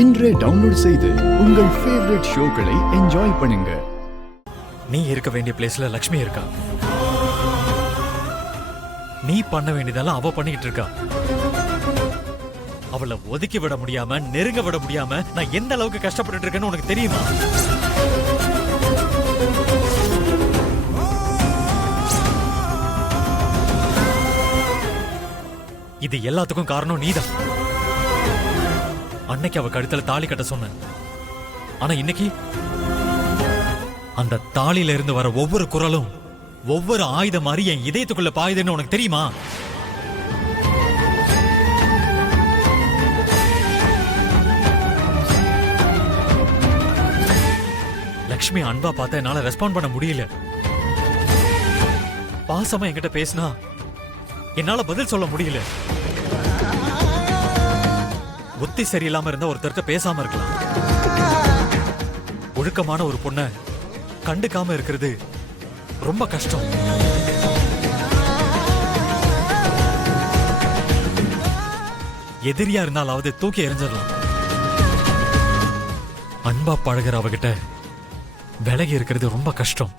இன்றே டவுன்லோட் செய்து உங்கள் ஃபேவரட் ஷோக்களை என்ஜாய் பண்ணுங்க. நீ இருக்க வேண்டிய பிளேஸ்ல லக்ஷ்மி இருக்கா. நீ பண்ண வேண்டியதெல்லாம் அவ பண்ணிட்டு இருக்கா. அவளை ஒதுக்கி விட முடியாம, நெருங்க விட முடியாம நான் எந்த அளவுக்கு கஷ்டப்பட்டு இருக்கேன்னு உனக்கு தெரியுமா? இது எல்லாத்துக்கும் காரணம் நீதான். அன்னைக்கு அவ கழுத்துல தாலி கட்ட சொன்ன, ஆனா இன்னைக்கு அந்த தாலியில இருந்து வர ஒவ்வொரு குரலும் ஒவ்வொரு ஆயுதம் மாதிரி என் இதயத்துக்குள்ள பாயுதுன்னு உனக்கு தெரியுமா? லக்ஷ்மி அன்பா பார்த்த என்னால ரெஸ்பாண்ட் பண்ண முடியல. பாசமா என்கிட்ட பேசினா என்னால பதில் சொல்ல முடியல. புத்தி சரியில்லாம இருந்தா ஒருத்தர்கிட்ட பேசாம இருக்கலாம். ஒழுக்கமான ஒரு பொண்ண கண்டுக்காம இருக்கிறது ரொம்ப கஷ்டம். எதிரியா இருந்தாலாவது தூக்கி எறிஞ்சிடலாம். அன்பா பழகிற அவகிட்ட விலகி இருக்கிறது ரொம்ப கஷ்டம்.